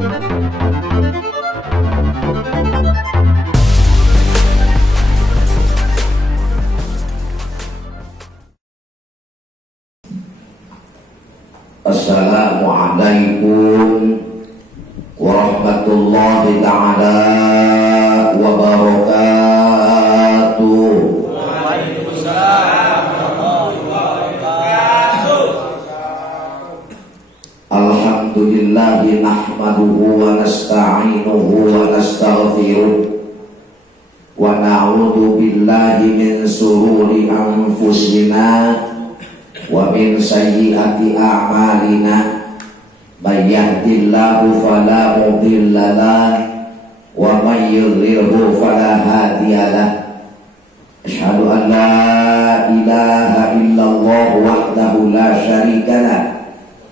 Assalamualaikum warahmatullahi ta'ala wabarakatuh. Waalaikumsalam warahmatullahi wabarakatuh. Alhamdulillahi nahmaduhu wa nasta'inuhu wa nastaghfiruh wa na'udzu billahi min sururi anfusina wa min sayyiati a'malina. May yahdihillahu fala mudilla lahu wa may yudlilhu fala hadiya lahu. Asyhadu an la ilaha illallah wahdahu la syarika lahu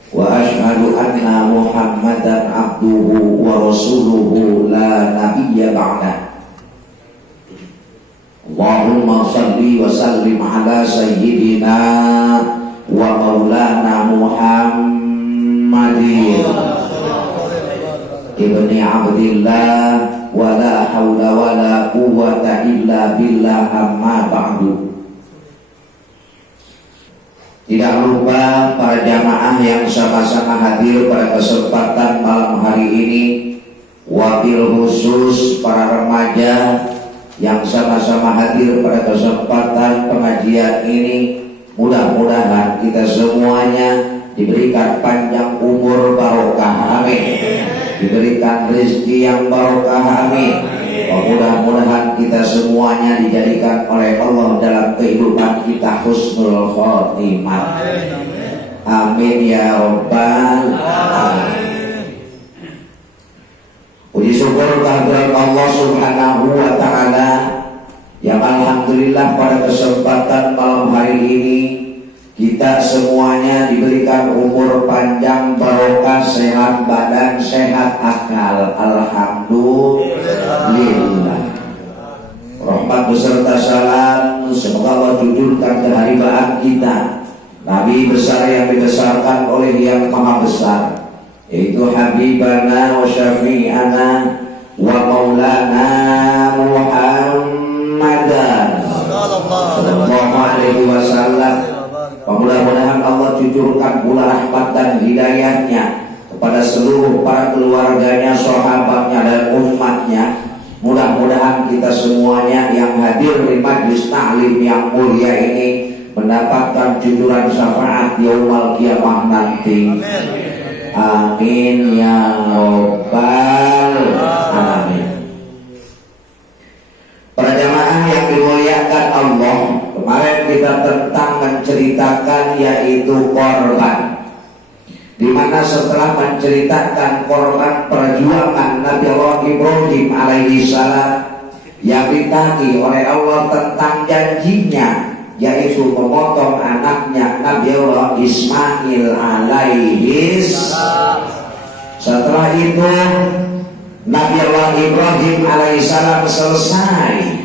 wa asyhadu anna Muhammadan abduhu wa rasuluhu la nabiyya ba'dah. Allahumma shalli wa sallim ala sayyidina wa maulana Muhammadin ibni Abdillah wa la hawla wa la quwwata illa billah, amma ba'du. Tidak lupa para jamaah yang sama-sama hadir pada kesempatan malam hari ini, wabil khusus para remaja yang sama-sama hadir pada kesempatan pengajian ini. Mudah-mudahan kita semuanya diberikan panjang umur barokah, amin. Diberikan rezeki yang barokah, amin. Mudah-mudahan kita semuanya dijadikan oleh Allah dalam kehidupan kita husnul khotimah, amin ya rabbal alamin. Puji syukur kehadirat Allah subhanahu wa ta'ala yang alhamdulillah pada kesempatan malam hari ini kita semuanya diberikan umur panjang, barokah, sehat badan, sehat akal. Alhamdulillah. Rahmat beserta salam semoga Allah jujurkan keharibaan kita, Nabi besar yang dibesarkan oleh Yang Maha Besar, yaitu Habibana wa Syafi'ana wa Maulana Muhammadan sallallahu alaihi wasallam. Mudah-mudahan Allah cucurkan pula rahmat dan hidayahnya kepada seluruh para keluarganya, sahabatnya dan umatnya. Mudah-mudahan kita semuanya yang hadir di majlis ta'lim yang mulia ini mendapatkan cucuran syafaat yaumul qiyamah nanti. Amin ya rabbal alamin. Para jamaah yang dimuliakan Allah, kemarin kita tentang menceritakan yaitu korban, dimana setelah menceritakan korban perjuangan Nabi Allah Ibrahim alaihi salam yang ditagih oleh Allah tentang janjinya, yaitu memotong anaknya Nabi Allah Ismail alaihi salam. Setelah itu Nabi Allah Ibrahim alaihissalam selesai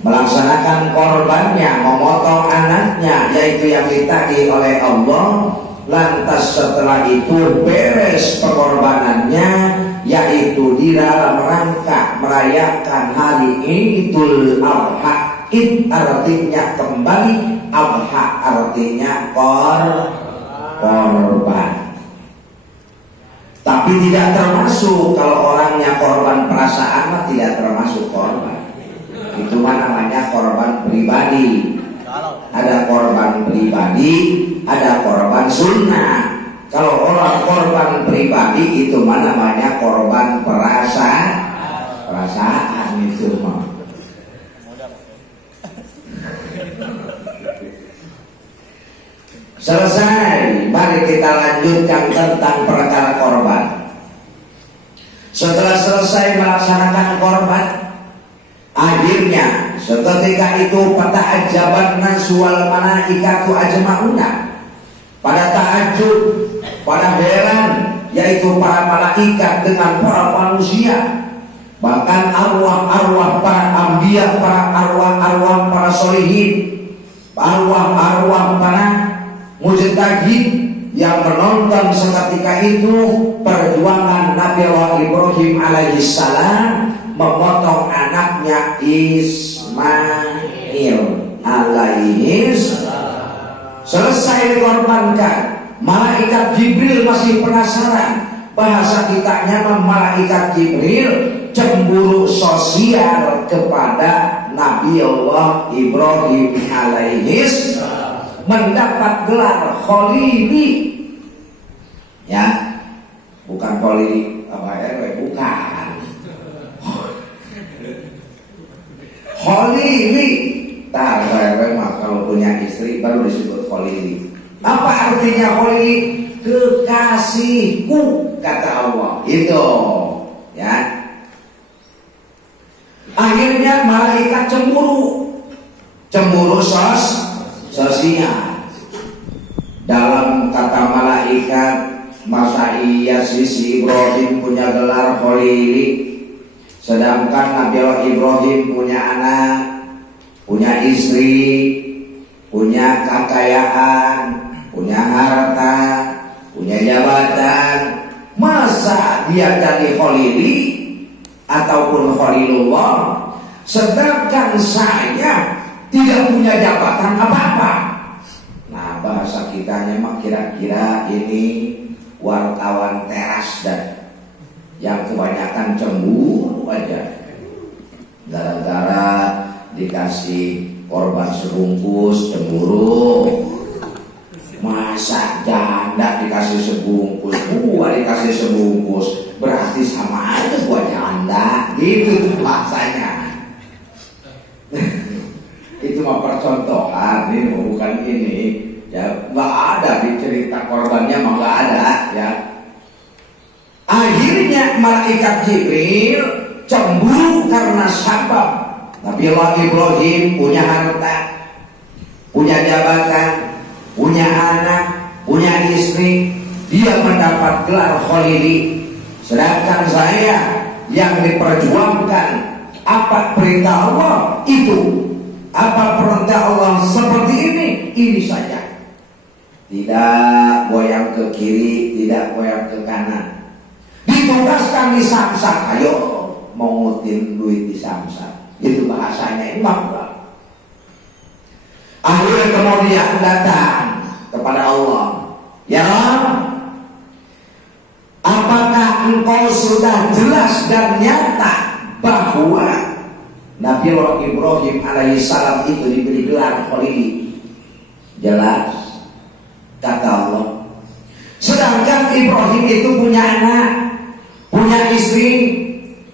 melaksanakan korbannya, memotong anaknya, yaitu yang ditagih oleh Allah. Lantas setelah itu beres pengorbanannya, yaitu di dalam rangka merayakan hari Idul Adha. Id artinya kembali, Adha artinya korban. Tapi tidak termasuk kalau orangnya korban perasaan, mah tidak termasuk korban. Itu mah namanya korban pribadi. Ada korban pribadi, ada korban sunnah. Kalau orang korban pribadi itu mah namanya korban perasaan itu mah. Selesai, mari kita lanjutkan tentang perkara korban. Setelah selesai melaksanakan korban, akhirnya seketika itu fata'ajjaban nasu wal malaikatu ajma'una. Pada ta'ajub, pada heran, yaitu para malaikat dengan para manusia. Bahkan arwah-arwah para anbiya, para arwah-arwah para sholihin, arwah-arwah para mujtahid yang menonton seketika itu perjuangan Nabi Allah Ibrahim alaihissalam memotong anaknya Ismail alaihissalam. Selesai dikorbankan, malaikat Jibril masih penasaran. Bahasa kitanya malaikat Jibril cemburu sosial kepada Nabi Allah Ibrahim alaihissalam, mendapat gelar Khalili. Ya, bukan Khalili apa RW, bukan. Khalili. Tar RW mah kalau punya istri baru disebut Khalili. Apa artinya Khalili? Kekasihku, kata Allah. Itu, ya. Akhirnya malaikat cemburu sosial. Dalam kata malaikat, masa iya si Ibrahim punya gelar Khalili, sedangkan Nabi Allah Ibrahim punya anak, punya istri, punya kekayaan, punya harta, punya jabatan. Masa dia jadi Khalili ataupun Khalilullah, sedangkan saya tidak punya jabatan apa-apa. Nah, bahasa kitanya mah kira-kira ini wartawan teras dan yang kebanyakan cemburu aja. Gara-gara dikasih korban sebungkus cemburu. Masa janda dikasih sebungkus, gua dikasih sebungkus, berarti sama aja gua janda. Gitu tuh bahasanya. Itu mah percontohan, ini bukan ini. Ya, nggak ada di cerita korbannya, mah nggak ada. Ya. Akhirnya malaikat Jibril cemburu karena sabab Nabi Allah Ibrahim punya harta, punya jabatan, punya anak, punya istri, dia mendapat gelar Khalili. Sedangkan saya yang diperjuangkan apa perintah Allah itu, apa perintah Allah seperti ini saja. Tidak goyang ke kiri, tidak goyang ke kanan. Ditugaskan di samsat, ayo mau ngutin duit di samsat. Itu bahasanya ini mah. Akhirnya kemudian datang kepada Allah, ya Rabb, apakah engkau sudah jelas dan nyata bahwa Nabi Allah Ibrahim alaihissalam itu diberi gelar Khalili? Jelas, kata Allah. Sedangkan Ibrahim itu punya anak, punya istri,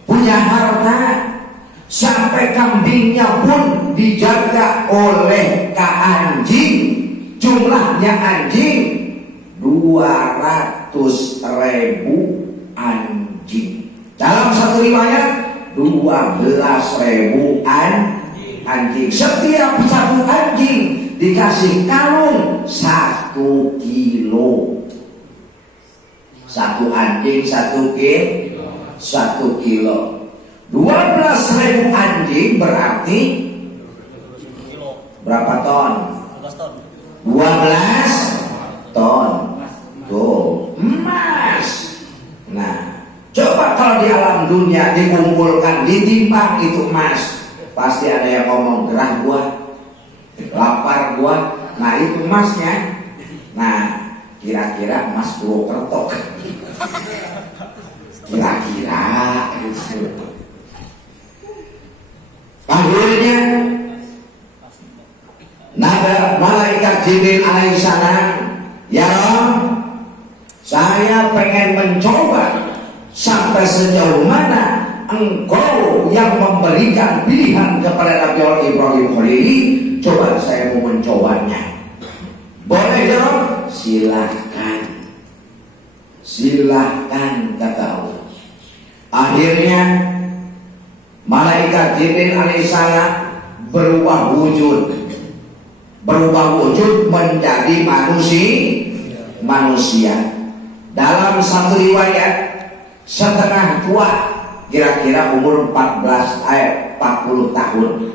punya harta, sampai kambingnya pun dijaga oleh anjing. Jumlahnya anjing 200.000 anjing. Dalam satu riwayat 12.000 anjing. Setiap satu anjing dikasih kalung 1 kilo. Satu anjing 1 kilo. 12.000 anjing berarti berapa ton? 12 ton. Tuh, emas. Nah, coba kalau di alam dunia dikumpulkan, ditimbang itu emas, pasti ada yang ngomong gerah gua, lapar gua. Nah, itu emasnya. Nah, kira-kira emas Purwokerto. Kira-kira itu. Akhirnya malaikat Jibril alaihissalam, ya Rabb, saya pengen mencoba sampai sejauh mana engkau yang memberikan pilihan kepada Nabi Allah Ibrahim Khalili. Coba saya mau mencobanya. Boleh ya Rabb? Silahkan, kata Allah. Akhirnya malaikat Jibril alaihissalam berubah wujud menjadi manusia. Dalam satu riwayat setengah tua, kira-kira umur 40 tahun.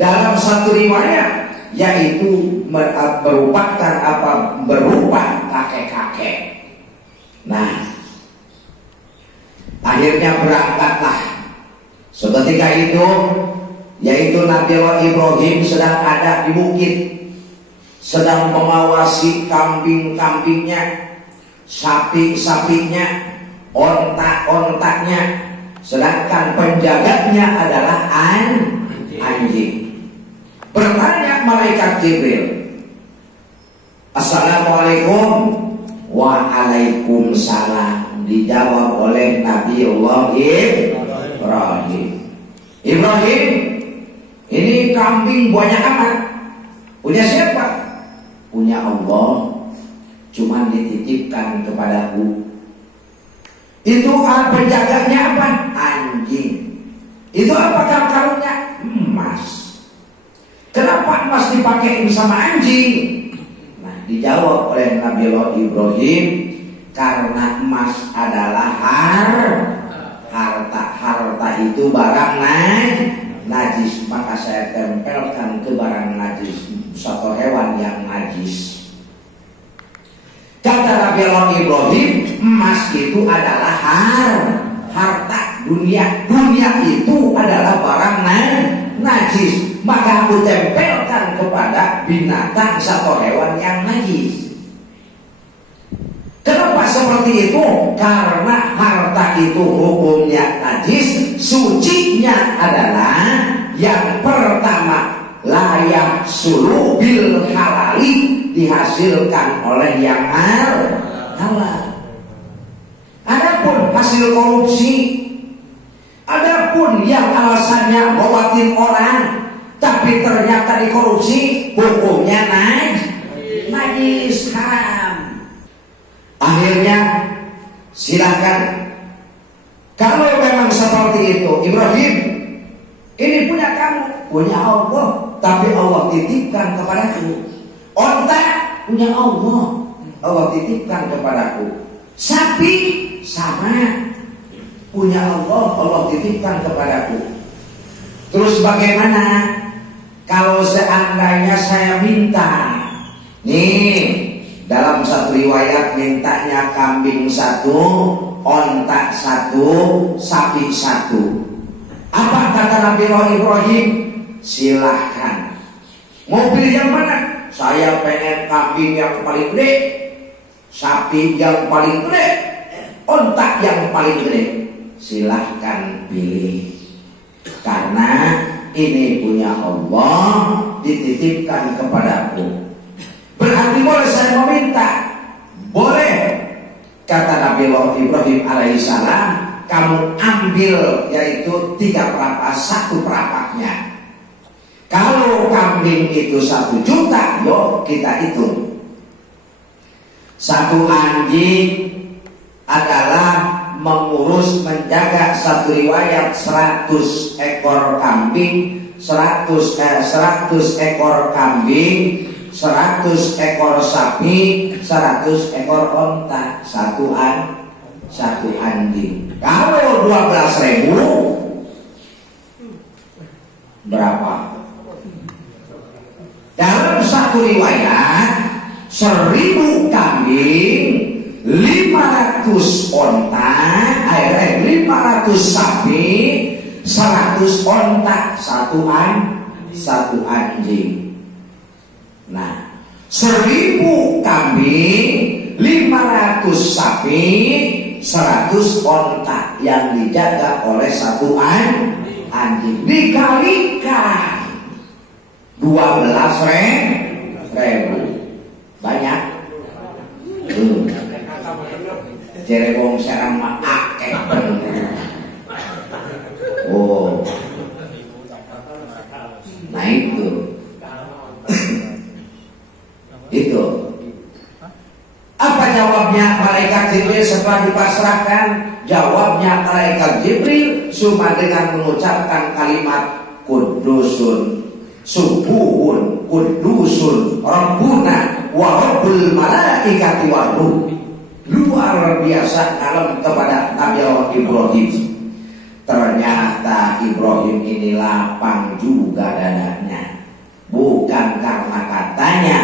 Dalam satu riwayat yaitu berupa zaman kakek-kakek. Nah, akhirnya berangkatlah. Seketika itu, yaitu Nabi Allah Ibrahim sedang ada di bukit, sedang mengawasi kambing-kambingnya, sapi-sapinya, ontak-ontaknya, sedangkan penjaganya adalah anjing. Bertanya malaikat Jibril, Assalamualaikum. Waalaikumsalam. Dijawab oleh Nabi Allah Ibrahim. Ibrahim, ini kambing banyak amat. Punya siapa? Punya Allah. Cuman dititipkan kepadaku. Itu penjaganya apa? Anjing. Itu apa kalungnya? Emas. Kenapa emas dipakai sama anjing? Nah, dijawab oleh Nabi Allah Ibrahim, karena emas adalah harta. Harta itu barang najis, maka saya tempelkan ke barang najis atau hewan yang najis. Kata Nabi Allah Ibrahim, emas itu adalah harta dunia. Dunia itu adalah barang najis, maka aku tempelkan kepada binatang atau hewan yang najis. Kenapa seperti itu? Karena harta itu hukumnya najis, sucinya adalah yang pertama layak sulu bil halali, dihasilkan oleh yang halal. Adapun hasil korupsi, adapun yang alasannya bawatin orang tapi ternyata dikorupsi, hukumnya najis, haram. Akhirnya silakan, kalau memang seperti itu Ibrahim, ini punya kamu, punya Allah, tapi Allah titipkan kepadaku. Onta punya Allah, Allah titipkan kepadaku. Sapi sama, punya Allah, Allah titipkan kepadaku. Terus bagaimana kalau seandainya saya minta? Nih, dalam satu riwayat mintanya kambing satu, ontak satu, sapi satu. Apa kata Nabi Ibrahim? Silahkan. Mau pilih yang mana? Saya pengen kambing yang paling gede, sapi yang paling gede, ontak yang paling gede. Silahkan pilih. Karena ini punya Allah, dititipkan kepadaku. Berarti boleh saya meminta? Boleh. Kata Nabi Allah Ibrahim alaihissalam, kamu ambil yaitu 3 perapat, 1 perapatnya. Kalau kambing itu 1 juta, yuk kita hitung. 1 anjing adalah mengurus, menjaga, satu riwayat 100 ekor kambing, 100 ekor kambing, 100 ekor sapi, 100 ekor onta, 1 anjing. Kalau 12.000 berapa? Dalam satu riwayat 1.000 kambing, 500 onta, 500 sapi, 100 onta, 1 anjing. Nah, 1.000 kambing, 500 sapi, 100 onta yang dijaga oleh 1 anjing. Dikalikan 12.000. Banyak. Jerebong serang mah akeh bener. Oh. Nah itu. Itu. Apa jawabnya malaikat Jibril setelah dipasrahkan? Jawabnya malaikat Jibril cuma dengan mengucapkan kalimat kudusun, subuhun, kudusun, rabbuna wa rabbul malaikati war ruh. Luar biasa dalam kepada Nabi Allah Ibrahim. Ternyata Ibrahim ini lapang juga dadanya. Bukan karena katanya,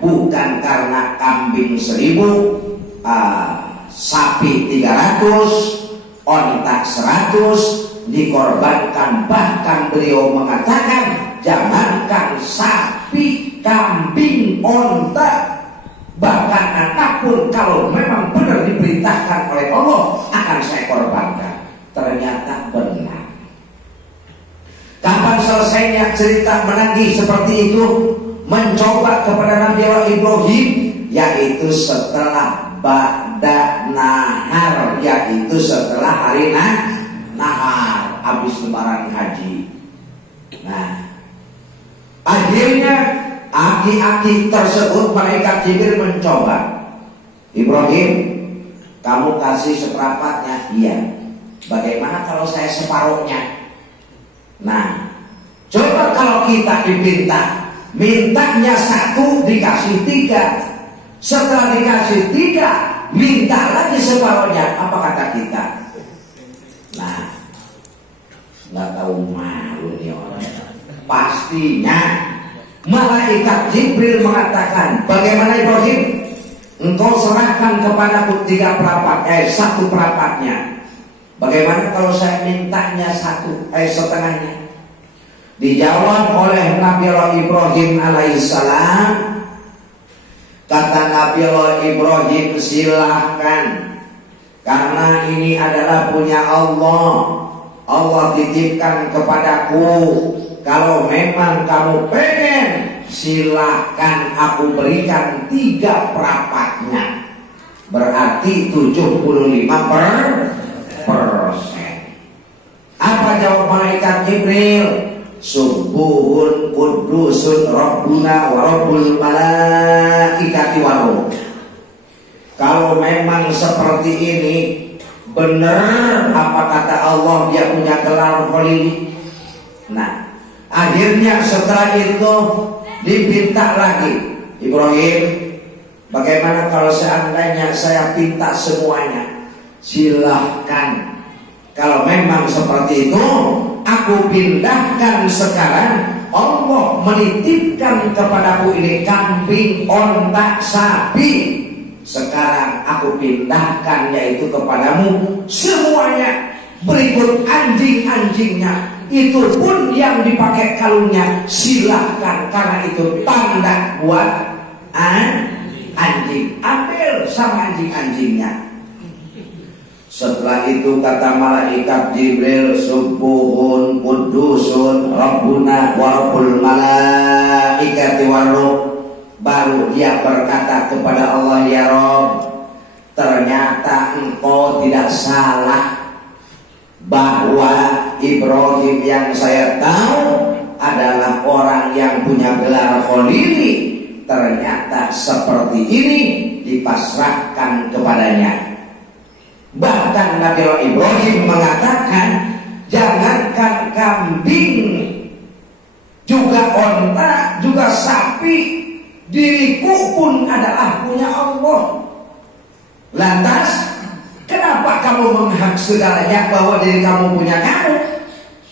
bukan karena kambing 1000, sapi 300, onta 100 dikorbankan. Bahkan beliau mengatakan, jangankan sapi, kambing, onta, bahkan apapun kalau memang benar diperintahkan oleh Allah akan saya korbankan. Ternyata benar. Kapan selesainya cerita menagih seperti itu? Mencoba kepada Nabi Allah Ibrahim, yaitu setelah ba'da nahar, yaitu setelah hari nahar, habis lebaran haji. Nah, akhirnya aki-aki tersebut malaikat Jibril mencoba. Ibrahim, kamu kasih seperempatnya? Iya. Bagaimana kalau saya separuhnya? Nah, coba kalau kita diminta, mintanya 1 dikasih 3. Setelah dikasih 3, minta lagi separuhnya. Apa kata kita? Nah, nggak tahu malu nih orang. Pastinya malaikat Jibril mengatakan, bagaimana Ibrahim? Engkau serahkan kepadaku 1 perempatnya. Bagaimana kalau saya mintanya setengahnya? Dijawab oleh Nabi Allah Ibrahim alaihissalam. Kata Nabi Allah Ibrahim, silahkan, karena ini adalah punya Allah. Allah titipkan kepadaku. Kalau memang kamu pengen, silahkan aku berikan 3 perempatnya. Berarti 75%. Apa jawab malaikat Jibril? Subuhun kudusun Rabbuna wa Rabbul malaikati waruh. Kalau memang seperti ini, benar apa kata Allah, dia punya gelar khalili. Nah, akhirnya setelah itu diminta lagi, Ibrahim, bagaimana kalau seandainya saya minta semuanya? Silahkan. Kalau memang seperti itu, aku pindahkan sekarang. Allah menitipkan kepadaku ini kambing, onta, sapi. Sekarang aku pindahkan yaitu kepadamu semuanya. Berikut anjing-anjingnya, itu pun yang dipakai kalungnya, silahkan, karena itu tanda buat anjing. Ambil sama anjing-anjingnya. Setelah itu kata malaikat Jibril, subuhun kudusun Rabbuna wa Rabbul malaikati waruh. Baru dia berkata kepada Allah, ya Rabb, ternyata engkau tidak salah, bahwa Ibrahim yang saya tahu adalah orang yang punya gelar khalili. Ternyata seperti ini dipasrahkan kepadanya. Bahkan Nabi Ibrahim mengatakan, jangankan kambing, juga onta, juga sapi, diriku pun adalah punya Allah. Lantas, kenapa kamu menghak segalanya bahwa diri kamu punya kamu?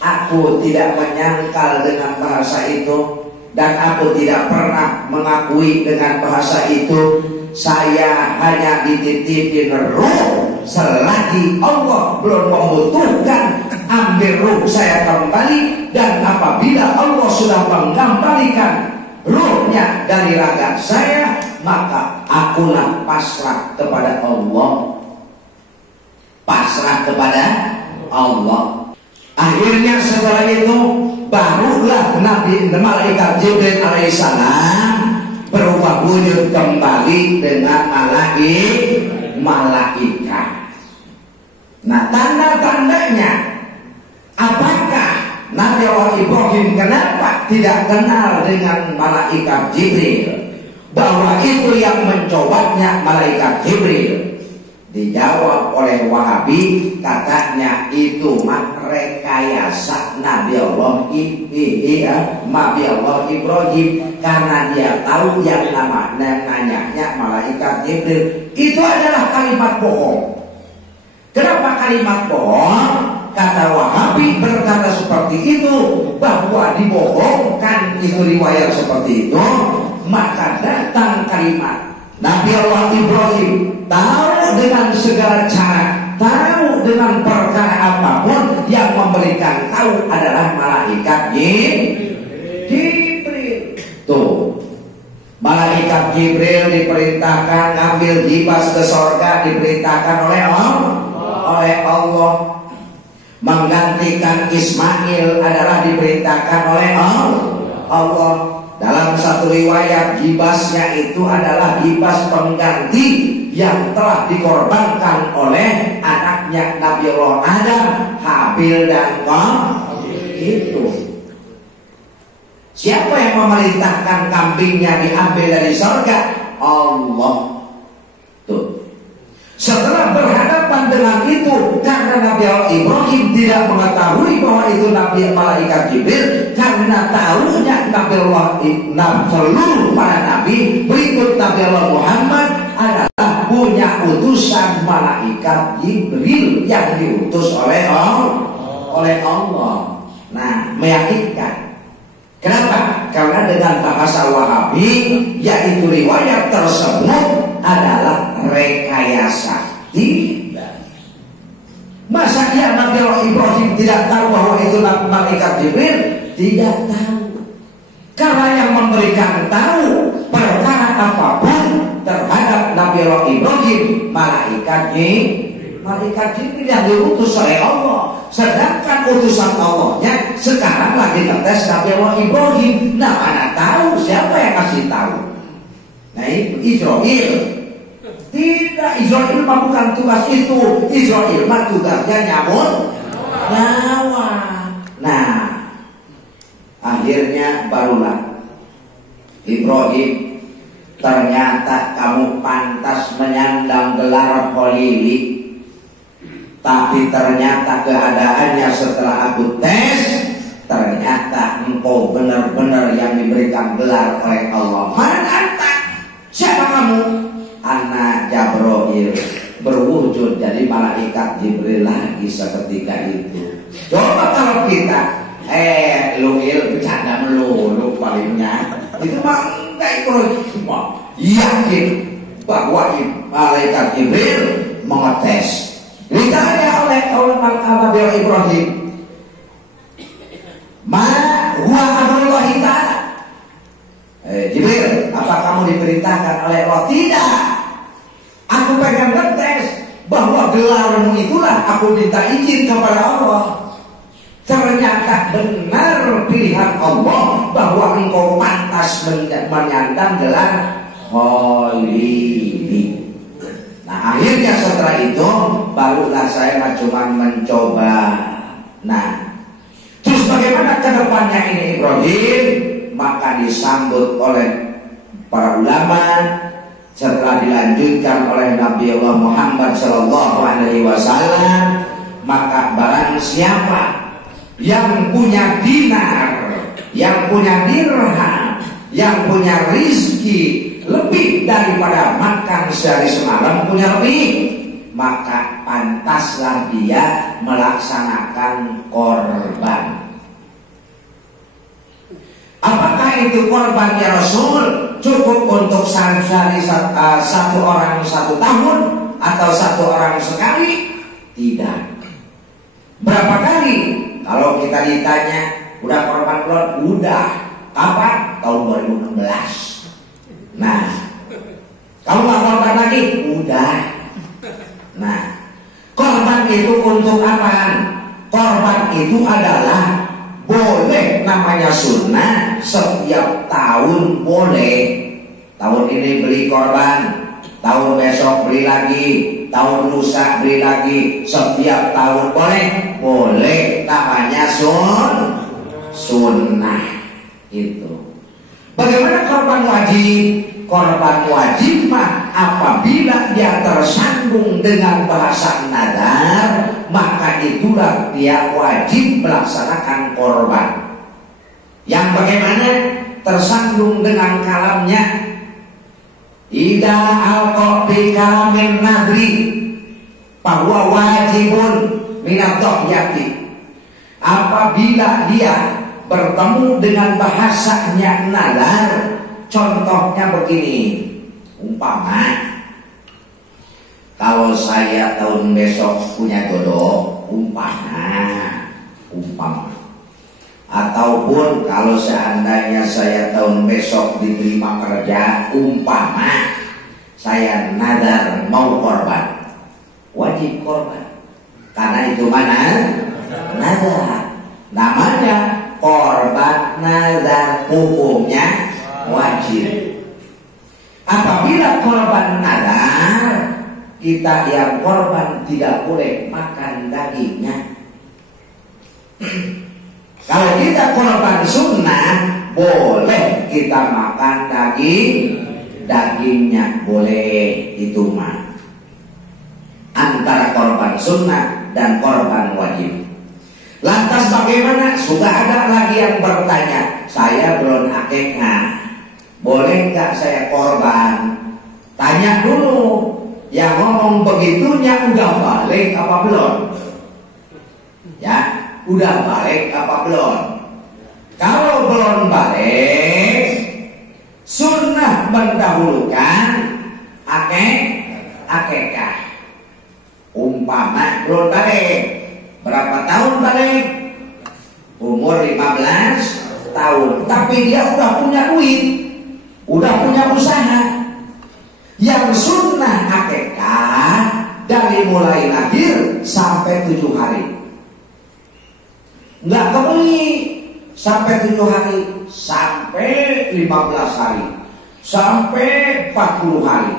Aku tidak menyangkal dengan bahasa itu, dan aku tidak pernah mengakui dengan bahasa itu. Saya hanya dititipin ruh, selagi Allah belum membutuhkan, ambil ruh saya kembali. Dan apabila Allah sudah mengembalikan ruhnya dari raga saya, maka akulah pasrah kepada Allah. Pasrah kepada Allah. Akhirnya setelah itu, barulah Nabi malaikat Jibril alaihissalam berubah wujud kembali dengan malaikat. Nah, tanda-tandanya, apakah Nabi Allah Ibrahim kenapa tidak kenal dengan malaikat Jibril? Bahwa itu yang mencobanya malaikat Jibril. Dijawab oleh Wahabi, katanya itu rekayasa Nabi Allah Ibrahim, karena dia tahu yang namanya malaikat Jibril itu adalah kalimat bohong. Kenapa kalimat bohong? Kata Wahabi berkata seperti itu, bahwa dibohongkan itu riwayat seperti itu. maka datang kalimat Nabi Allah Ibrahim tahu dengan segala cara, tahu dengan perkara apapun, yang memberikan tahu adalah malaikat Jibril. Tuh, malaikat Jibril diperintahkan ngambil gibas ke surga, diperintahkan oleh Allah. Menggantikan Ismail adalah diperintahkan oleh Allah. Dalam satu riwayat gibasnya itu adalah gibas pengganti yang telah dikorbankan oleh anaknya Nabi Allah Adam, Habil dan itu. Siapa yang memerintahkan kambingnya diambil dari surga? Allah. Tuh. Setelah berhadapan dengan itu, karena Nabi Allah Ibrahim tidak mengetahui bahwa itu Nabi malaikat Jibril, karena tahunya Nabi Allah seluruh para nabi berikut Nabi Allah Muhammad adalah punya utusan malaikat Jibril yang diutus oleh Allah. Nah, meyakinkan. Kenapa? Karena dengan bahasa Wahabi, yaitu riwayat tersebut adalah rekayasa. Tidak. Masa dia Nabi Allah Ibrahim tidak tahu bahwa itu malaikat Jibril? Tidak tahu. Karena yang memberikan tahu perkara apapun terhadap Nabi Allah Ibrahim, malaikat Jibril yang diutus oleh Allah. Sedangkan utusan Allahnya sekarang lagi ngetes Nabi Allah Ibrahim. Nah, mana tahu siapa yang kasih tahu? Nah, itu Israel. Tidak, Israel mah bukan tugas itu. Israel mah tugasnya nyawa. Nah, akhirnya barulah Ibrahim, ternyata kamu pantas menyandang gelar Khalili. Tapi ternyata keadaannya setelah aku tes, ternyata engkau benar-benar yang diberikan gelar oleh Allah. Mana anta? Siapa kamu? Anak Jabroil, berwujud jadi malaikat Jibril lagi seketika itu. Coba kalau kita Luil bercanda melulu palingnya, itu mah enggak Ibrahim yakin bahwa malaikat Jibril mengetes. Ditanya oleh Nabi Ibrahim, ma huwa amrullah ta'ala. Jibril, apa kamu diperintahkan oleh Allah? Tidak. Aku pengen ngetes bahwa gelarmu itulah aku minta izin kepada Allah. Ternyata benar pilihan Allah bahwa engkau pantas menyandang gelar Khalili. Nah, akhirnya setelah itu barulah saya cuma mencoba. Nah, terus bagaimana ke depannya ini Ibrahim? Maka disambut oleh para ulama, setelah dilanjutkan oleh Nabi Allah Muhammad Sallallahu Alaihi Wasallam. Maka barang siapa yang punya dinar, yang punya dirham, yang punya rizki lebih daripada makan sehari semalam, punya lebih, maka pantaslah dia melaksanakan korban. Apakah itu korban ya Rasul? Cukup untuk sehari satu orang 1 tahun atau 1 orang sekali? Tidak. Berapa kali? Kalau kita ditanya udah korban belum? Udah. Kapan? Tahun 2016. Nah, kalau nggak korban lagi, udah. Nah, korban itu untuk apaan? Korban itu adalah boleh, namanya sunnah, setiap tahun boleh. Tahun ini beli korban, tahun besok beli lagi, tahun lusa beli lagi, setiap tahun boleh. Boleh, namanya sunnah itu. Bagaimana korban wajib? Korban wajib mah apabila dia tersandung dengan bahasa nadar, maka itulah dia wajib melaksanakan korban. Yang bagaimana? Tersandung dengan kalamnya. Ida al-qabi kalamin nadri bahwa wajibun minat dohyati. Apabila dia bertemu dengan bahasanya nadar, contohnya begini, umpama kalau saya tahun besok punya jodoh, umpama, ataupun kalau seandainya saya tahun besok diterima kerja, umpama saya nadar mau korban, wajib korban, karena itu mana nadar, namanya korban nadar, hukumnya wajib. Apabila korban nadar, kita yang korban tidak boleh makan dagingnya. Kalau kita korban sunnah, boleh kita makan dagingnya boleh, itu mah antara korban sunnah dan korban wajib. Lantas bagaimana? Sudah ada lagi yang bertanya, saya belum akikah, boleh nggak saya korban? Tanya dulu, yang ngomong begitunya udah balik apa belum? Ya, udah balik apa belum? Kalau belum balik, sunnah mendahulukan akikah. Umpama belum balik, berapa tahun balik? Umur 15 tahun, tapi dia udah punya duit, udah punya usaha. Yang sunnah akikah dari mulai lahir sampai 7 hari, nggak kebeli sampai 7 hari, sampai 15 hari, sampai 40 hari.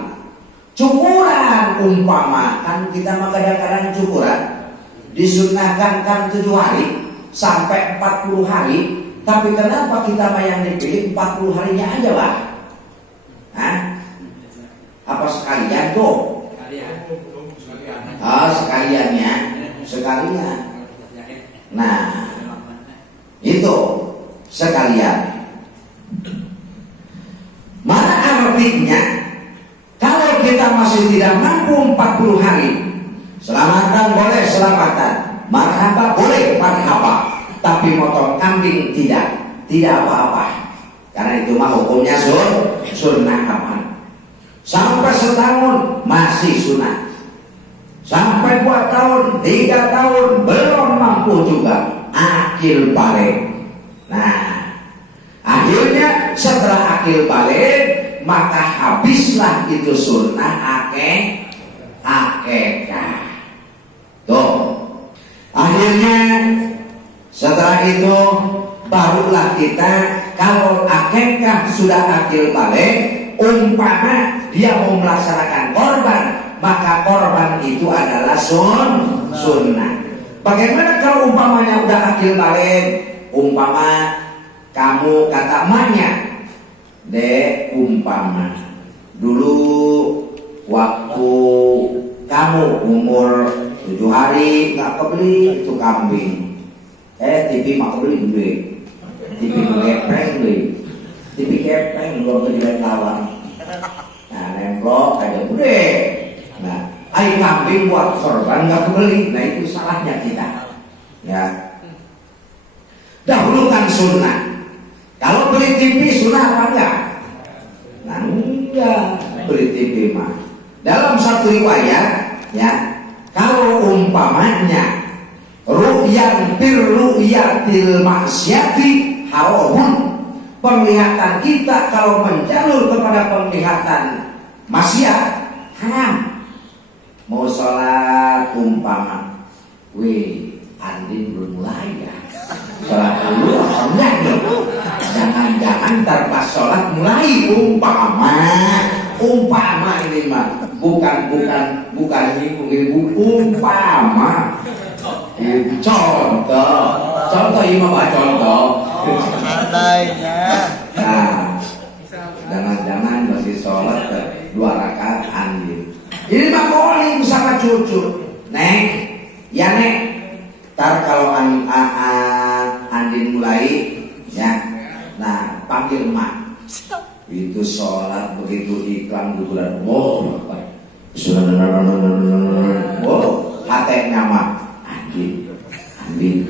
Cukuran umpama, kan kita kadang-kadang cukuran disunahkan kan 7 hari sampai 40 hari, tapi kenapa kita yang dipilih 40 harinya aja, Pak? Hah? Apa sekalian tuh? Sekaliannya, sekalian. Nah, itu sekalian. Mana artinya? Kalau kita masih tidak mampu 40 hari, selamatan boleh selamatan, marhaba boleh marhaba, tapi motong kambing tidak apa-apa, karena itu mah hukumnya sunnah aman. Sampai setahun masih sunnah, sampai 2 tahun, 3 tahun belum mampu juga, akil balik. Nah, akhirnya setelah akil balik, maka habislah itu sunnah akikah. Tuh, akhirnya setelah itu barulah kita, kalau akikah sudah akil balik, umpama dia mau melaksanakan korban, maka korban itu adalah sunnah. Bagaimana kalau umpamanya udah akil balik? Umpama kamu kata emaknya, Dek, umpama dulu waktu kamu umur 7 hari nggak kebeli itu kambing, TV mak kebeli gede, TV kepeng gede, TV kepeng belum kejelek lawan, nah nemplok aja gede, nah air kambing buat korban nggak kebeli, nah itu salahnya kita, ya. Dahulukan sunnah. Kalau beli TV sunnah apa enggak? Nah enggak, beli TV mah. Dalam satu riwayat, ya, kalau umpamanya ru'yan birru'yatil maksiati haramun, penglihatan kita kalau menjalur kepada penglihatan maksiat haram. Mau sholat umpama, wih, Andin belum mulai ya, sholat dulu apa enggak nih? Jangan-jangan ntar pas sholat mulai, umpama ini mah, bukan umpama, contoh ini mah contoh. Nah, jangan-jangan masih sholat 2 rakaat Andin. Ini mah calling sama cucu, Neng, ya Neng. Ntar kalau Andin mulai, ya, nah panggil emak. Itu sholat begitu iklan bulan, hatenya mah Andin.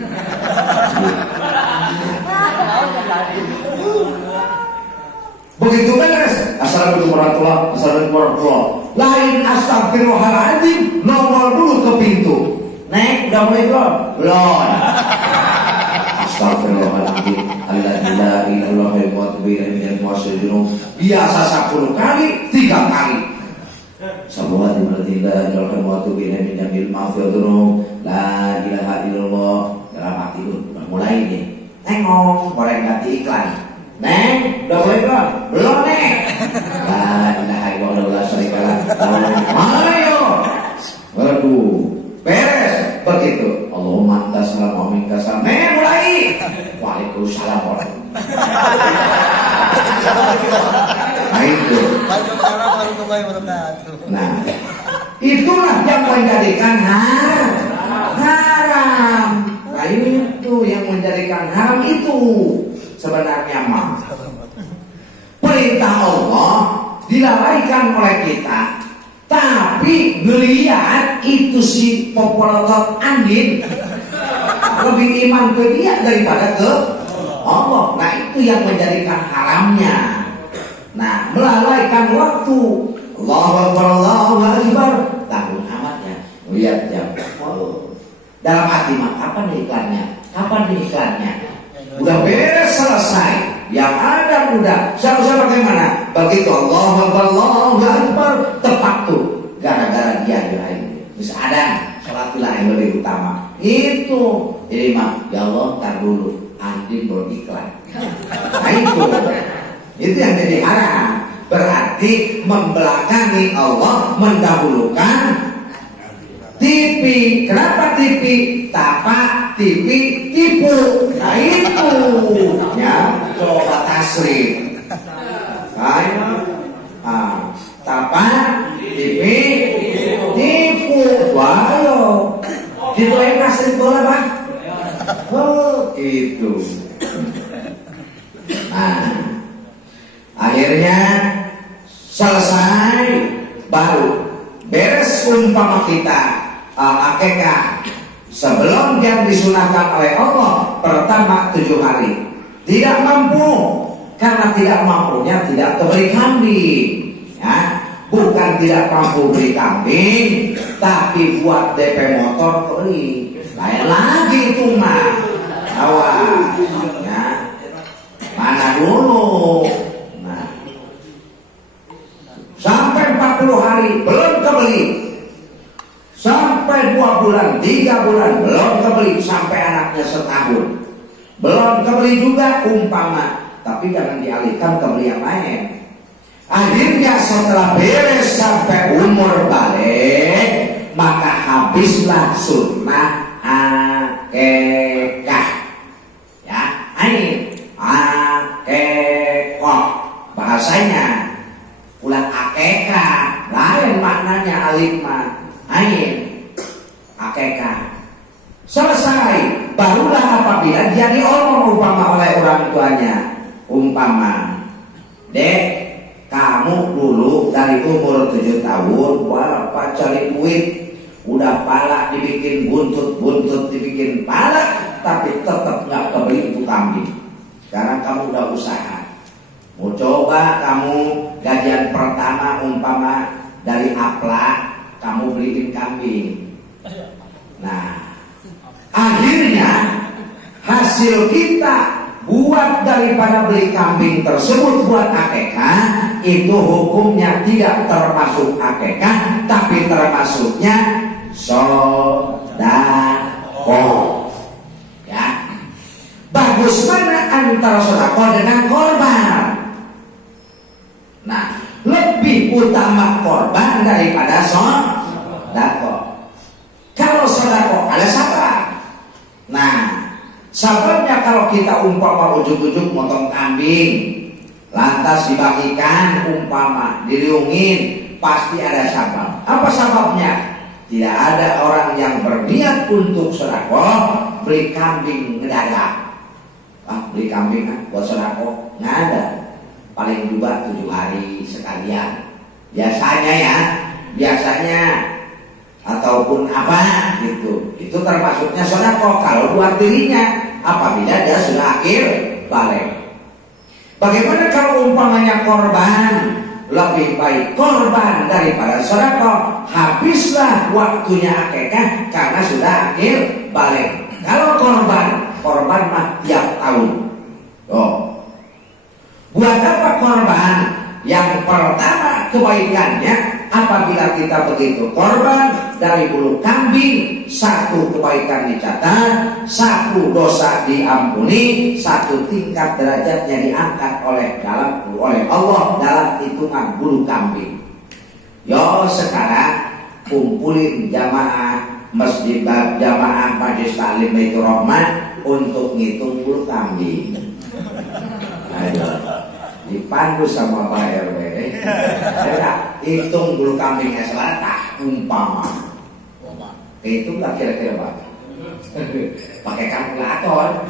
Begitu beres, assalamualaikum warahmatullahi wabarakatuh. Lain astagfirullahaladzim, nongol dulu ke pintu. Nek, udah mulai belum? Belum. Astagfirullahaladzim, alhamdulillah, ilallah, biasa 10 kali, 3 kali. La ilaha illallah. Dalam hati udah mulai nih. Nengok, orang ganti iklan. Neng, udah mulai belum? Belum, Neng. La ilaha illallah syarikalah. Ayo. Waduh, beres. Begitu. Allahumma anta salam wa minka salam. Neng, mulai. Waalaikumsalam. Nah itu. Nah, itulah yang menjadikan haram. Nah itu yang menjadikan haram itu sebenarnya mah perintah Allah dilalaikan oleh kita, tapi ngelihat itu si popolotot andin lebih iman ke dia daripada ke Allah. Nah itu yang menjadikan haramnya. Nah melalaikan waktu. Allahu Akbar, Allahu Akbar. Tanggung amatnya lihat jam. Dalam hati mah kapan nih iklannya? Kapan nih iklannya? Udah beres selesai. Yang ada udah. Siapa bagaimana? Begitu Allahu Akbar, Allahu Akbar, tepat tuh. Gara-gara dia diraih. Bisa ada salatullah yang lebih utama. Itu. Jadi mah ya Allah tar dulu. Andin beriklan. Nah itu yang jadi haram. Berarti membelakangi Allah, mendahulukan TV. Kenapa TV? Tapak, TV, tipu. Nah itu ya, coba tasrif. Tapak, TV, tipu. Wayo, gitu aja tasrif boleh Pak? Oh itu. Nah, akhirnya selesai, baru beres umpama kita akekah. Sebelum yang disunahkan oleh Allah, pertama 7 hari. Tidak mampu, karena tidak mampunya tidak kebeli kambing ya. Bukan tidak mampu beli kambing, tapi buat DP motor beli. Lain lagi itu mah. Awas ya. Mana dulu. Nah, sampai 40 hari belum kebeli, sampai 2 bulan, 3 bulan belum kebeli, sampai anaknya setahun belum kebeli juga umpama. Tapi jangan dialihkan kebeli yang lain. Akhirnya setelah beres sampai umur balik, maka habislah sunnah akekah ya. Ini akekah bahasanya ulat akekah, lain maknanya alif mah. Ain akekah selesai, barulah apabila dia diomong umpama oleh orang tuanya, umpama dek kamu dulu dari umur 7 tahun bapak cari duit, udah pala dibikin buntut dibikin pala, tapi tetap nggak kebeli itu kambing. Sekarang kamu udah usaha, mau coba kamu gajian pertama umpama dari Apla, kamu beliin kambing. Nah, akhirnya hasil kita buat daripada beli kambing tersebut buat akekah, itu hukumnya tidak termasuk akekah, tapi termasuknya sodako. Ya, bagus mana antara sodako dengan korban? Nah, lebih utama korban daripada sodako. Kalau sodako ada sabar. Nah, sabarnya kalau kita umpama ujuk-ujuk motong kambing, lantas dibagikan umpama diriungin, pasti ada sabar. Apa sababnya? Tidak ada orang yang berniat untuk sodako beli kambing ngedadak. Beli kambing buat sodako nggak ada. Paling juga 7 hari sekalian. Biasanya ataupun apa gitu. Itu termasuknya sodako kalau buat dirinya apabila dia sudah akhir balik. Bagaimana kalau umpamanya korban? Lebih baik korban daripada sedekah. Habislah waktunya akikah karena sudah akhir balik. Kalau korban mah tiap tahun. Oh. Buat apa korban? Yang pertama kebaikannya apabila kita begitu korban dari bulu kambing, satu kebaikan dicatat, satu dosa diampuni, satu tingkat derajatnya diangkat oleh Allah dalam hitungan bulu kambing. Yo sekarang kumpulin jamaah masjid jamaah Majelis Taklim Baitur Rahman untuk ngitung bulu kambing. Ayo dipandu sama Pak RW. Hitung bulu kambingnya selatah umpama. Itu nggak kira-kira Pak? Pakai kalkulator.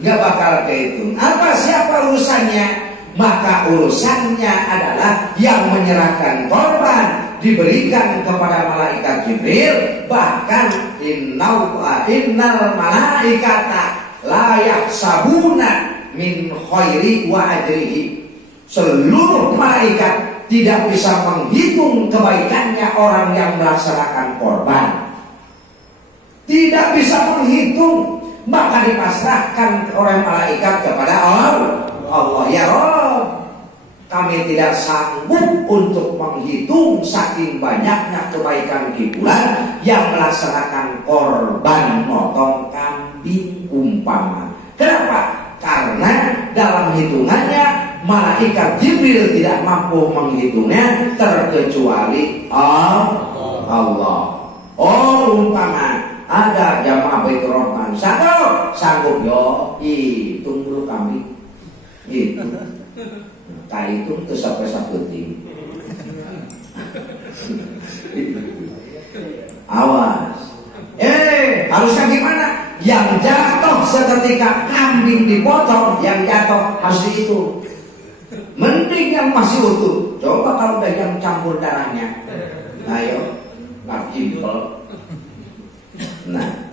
Nggak bakal kehitung. Apa siapa urusannya? Maka urusannya adalah yang menyerahkan korban diberikan kepada malaikat Jibril. Bahkan innal malaikata la yahsabuna min khairi wa ajrihi. Seluruh malaikat tidak bisa menghitung kebaikannya orang yang melaksanakan korban. Tidak bisa menghitung, maka dipasrahkan oleh malaikat kepada Allah. Ya Rabb, kami tidak sanggup untuk menghitung saking banyaknya kebaikan Kibulan yang melaksanakan korban motong kambing umpama. Kenapa? Karena dalam hitungannya malaikat Jibril tidak mampu menghitungnya terkecuali Allah. Oh umpama ada jamaah Baitur Rahman sanggup yo hitung dulu kami itu itu sampai sakuti. Awas. Harusnya gimana? Yang jatuh seketika kambing dipotong, yang jatuh harus dihitung. Mending yang masih utuh. Coba kalau udah yang campur darahnya. Ayo, marjibel. Nah,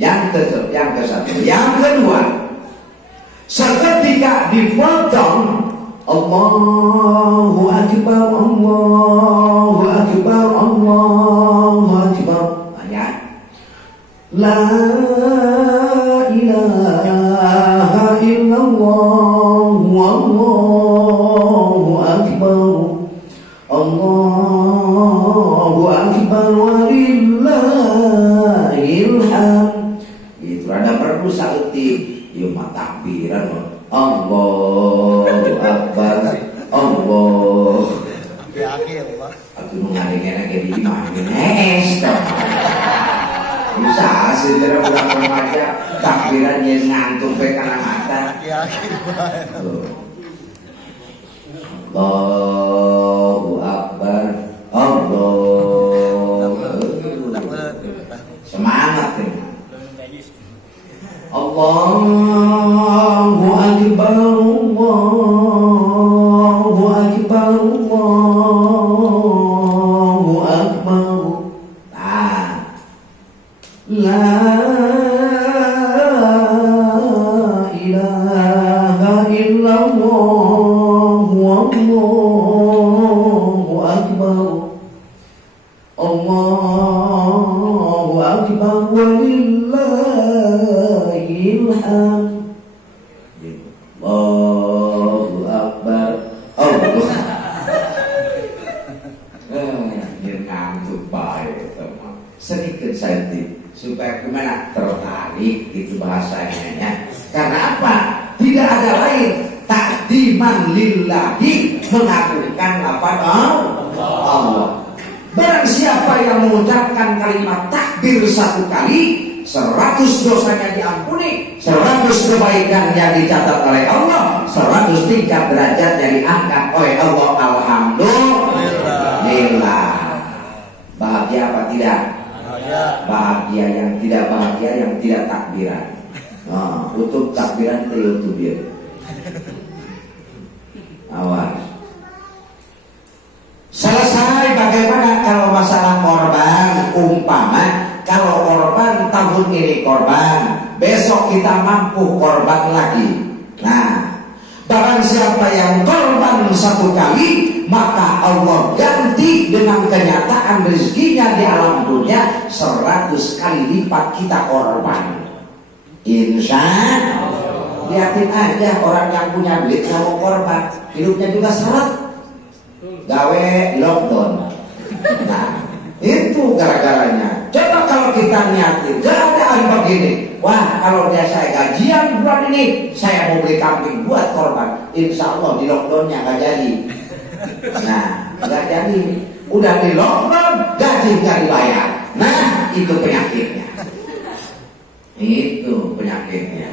yang ke-1. Yang kedua, seketika dipotong, Allahu Akbar, Allahu Akbar, Allahu Akbar. Ayat. La ilaha illallah, Allahu Akbar, Allahu Akbar, walillahil hamd. Itu ada perlu sakti, yo takbiran Allahu Akbar, Allah. Di akhir, Pak. Aku mengalihkan lagi di mana? Bisa sih dari budak remaja takbiran yang ngantuk ke kanan mata. Di akhir, Pak. Allahu Akbar, Allah. Semangat ya. Allahu Akbar, Allahu Akbar, Allahu Akbar. La ilaha illallah, Allahu Akbar, Allahu Akbar, walillahil hamd. Allahu Akbar, Allah. Yang ngantuk baik teman. Sedikit sensitif supaya gimana tertarik itu bahasanya. Karena apa? Tidak ada lain takdiman lillahi, mengagungkan lafaz Allah. Barang siapa yang mengucapkan kalimat takbir satu kali, 100 dosanya diampuni, 100 kebaikannya dicatat oleh Allah, 100 tingkat derajatnya diangkat oleh Allah. Alhamdulillah. Bahagia apa tidak? Bahagia. Yang tidak bahagia yang tidak takbiran. Untuk takbiran tubir. Awas. Selesai. Bagaimana kalau masalah korban? Umpama kalau korban tahun ini korban, besok kita mampu korban lagi. Nah, barang siapa yang korban satu kali, maka Allah ganti dengan kenyataan rezekinya di alam dunia 100 kali lipat kita korban. Insya Allah. Lihatin aja orang yang punya duit nggak mau korban, hidupnya juga seret. Gawe lockdown. Nah, itu gara-garanya. Coba kalau kita niatin keadaan begini, wah kalau dia saya gajian bulan ini, saya mau beli kambing buat korban. Insya Allah di lockdownnya nggak jadi. Nah, nggak jadi. Udah di lockdown, gaji nggak dibayar. Nah, itu penyakitnya. Itu penyakitnya.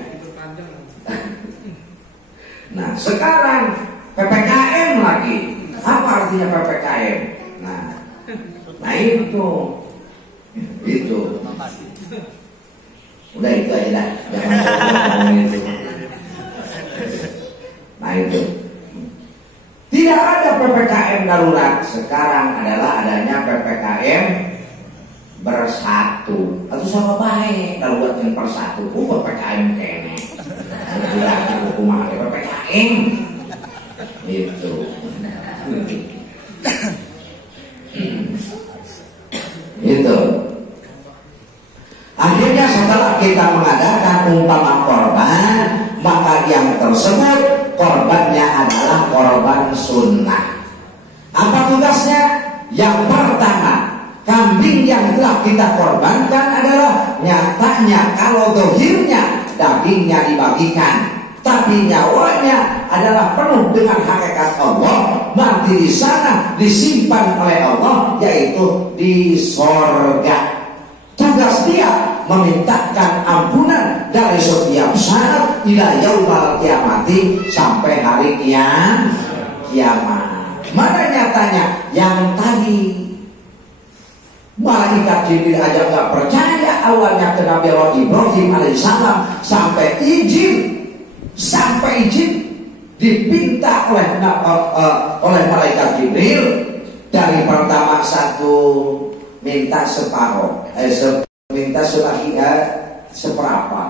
Nah, sekarang PPKM lagi. Apa artinya PPKM? Nah itu. Udah itu aja dah. Jangan ngomongin itu. Nah itu. Tidak ada PPKM darurat. Sekarang adalah adanya PPKM bersatu. Atau sama baik darurat yang bersatu. PPKM kene. Tidak hukuman ada PPKM. Itu. Itu. Akhirnya setelah kita mengadakan umpama korban, maka yang tersebut korbannya adalah korban sunnah. Apa tugasnya? Yang pertama, kambing yang telah kita korbankan adalah nyatanya kalau dohirnya dagingnya dibagikan, tapi nyawanya adalah penuh dengan hakikat Allah, nanti di sana disimpan oleh Allah, yaitu di sorga. Tugas dia memintakan ampunan dari setiap saat ila yaumal kiamati, sampai hari kiamat. Mana nyatanya? Yang tadi malaikat Jibril aja gak percaya awalnya ke Nabi Allah Ibrahim alaihissalam, sampai izin dipinta oleh malaikat Jibril. Dari pertama satu minta separuh, minta seberapa,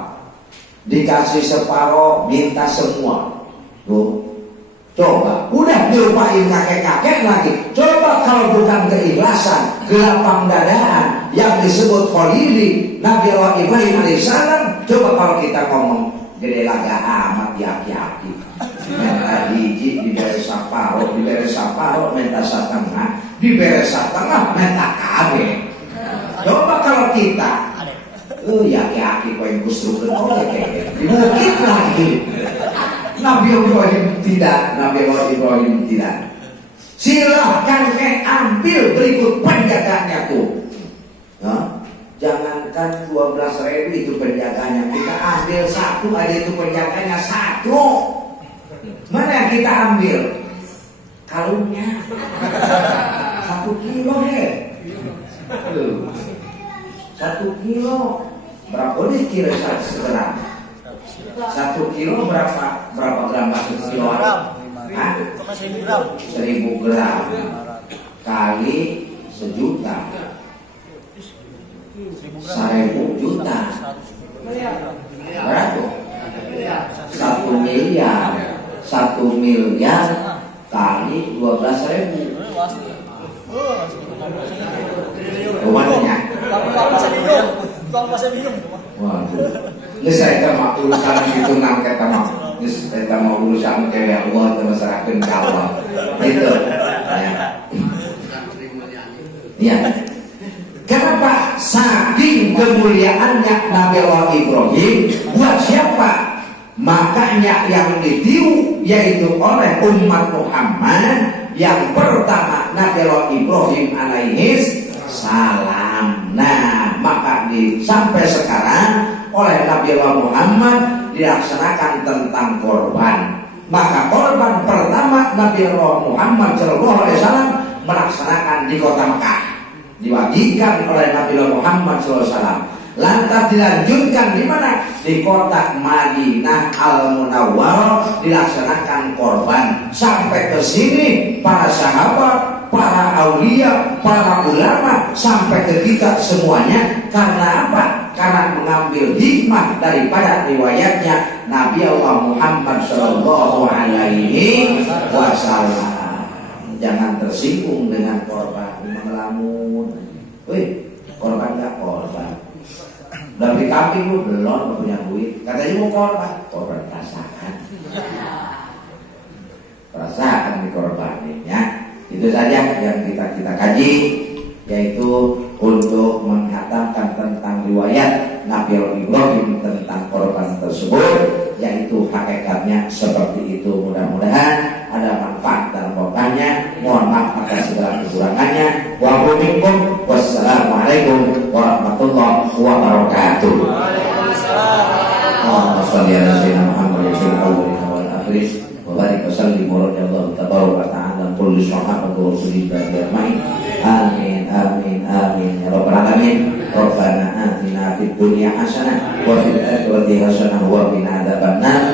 dikasih separuh, minta semua. Tuh, coba udah dilupain kakek-kakek lagi. Coba kalau bukan keikhlasan, gelapang dadaan yang disebut kholili Nabi Allah Ibrahim alaihissalam. Coba kalau kita ngomong gede laga amat yaki-yaki, minta hiji diberi saparo, minta setengah, diberi setengah, minta kabeh. Coba kalau kita yaki-yaki kau yang kusrukan oleh dibukit lagi. Nabi Ibrahim tidak. Silahkan ambil berikut penjaganya tuh. Jangankan 12.000 itu penjaganya, kita ambil satu aja itu penjaganya satu. Mana yang kita ambil? Kalungnya 1 kilo deh. 1 kilo berapa boleh kira 1 gram? 1 kilo berapa gram? 1 kilo? 1000 gram kali sejuta. 1000 juta berapa? 1 miliar. 1 miliar kali 12.000. Uangnya. Waduh. Ini saya mau urusan itu nang kata mau. Ini saya mau urusan kayak Allah terserahkan ke Allah. Itu. Ya. Kenapa? Saking kemuliaannya Nabi Allah Ibrahim buat siapa? Makanya yang ditiru yaitu oleh umat Muhammad yang pertama Nabi Allah Ibrahim alaihis salam. Nah, maka sampai sekarang oleh Nabi Allah Muhammad dilaksanakan tentang korban. Maka korban pertama Nabi Allah Muhammad SAW melaksanakan di kota Mekah, diwajibkan oleh Nabi Muhammad SAW. Lantas dilanjutkan di mana? Di kota Madinah Al-Munawwarah dilaksanakan korban. Sampai ke sini para sahabat, para aulia, para ulama sampai ke kita semuanya. Karena apa? Karena mengambil hikmah daripada riwayatnya Nabi Allah Muhammad Shallallahu Alaihi Wasallam. Jangan tersinggung dengan korban melamun. Wih, korban gak korban. Udah beli kambing lu belum punya duit. Katanya mau korban perasaan. Perasaan dikorbaninnya. Itu saja yang kita kaji, yaitu untuk menghatamkan tentang riwayat Nabi Ibrahim tentang korban tersebut, yaitu hakikatnya seperti itu. Mudah-mudahan ada manfaat dalam pokoknya. Mohon maaf atas segala kekurangannya. Wassalamualaikum warahmatullahi wabarakatuh. Allahumma shalli ala sayyidina Muhammad fil awwalin wal akhirin wa barik wa sallim wa radhiyallahu tabaraka wa ta'ala kulli sahabat wa rasulillah ajmain. Amin amin amin ya rabbal alamin. Rabbana atina fid dunya hasanah wa fil akhirati hasanah wa qina adzabannar.